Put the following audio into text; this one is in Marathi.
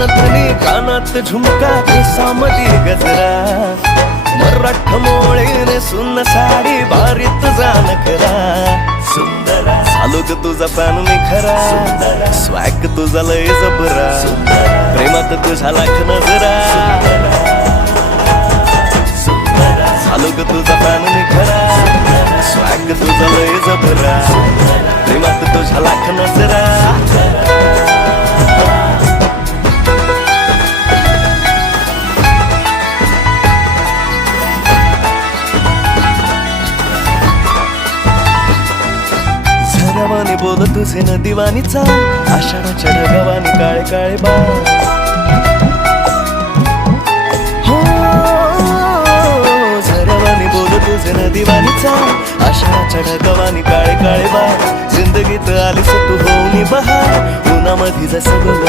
नथनी कानात झुमका केसामध्ये गजरा मराठ मोळे सुन साडी भारी तुझा नखरा सुंदरा चालू ग तुझा फॅन मी खरा स्वॅग तुझा लय जबरा प्रेमात तुझा लाख नजरा चालू ग तुझा फॅन मी खरा स्वॅग तुझा लय जबरा प्रेमात तुझा लाख नजरा झरवानी बोल तुझे न दिवानीचा आषाढाच्या ढगावानी काळे काळे बा हो झरवानी बोल तुझे न दिवानीचा आषाढाच्या ढगावानी काळे काळे बा जिंदगीत आलीस तू होऊनी बहार उन्हामध्ये जसं बोल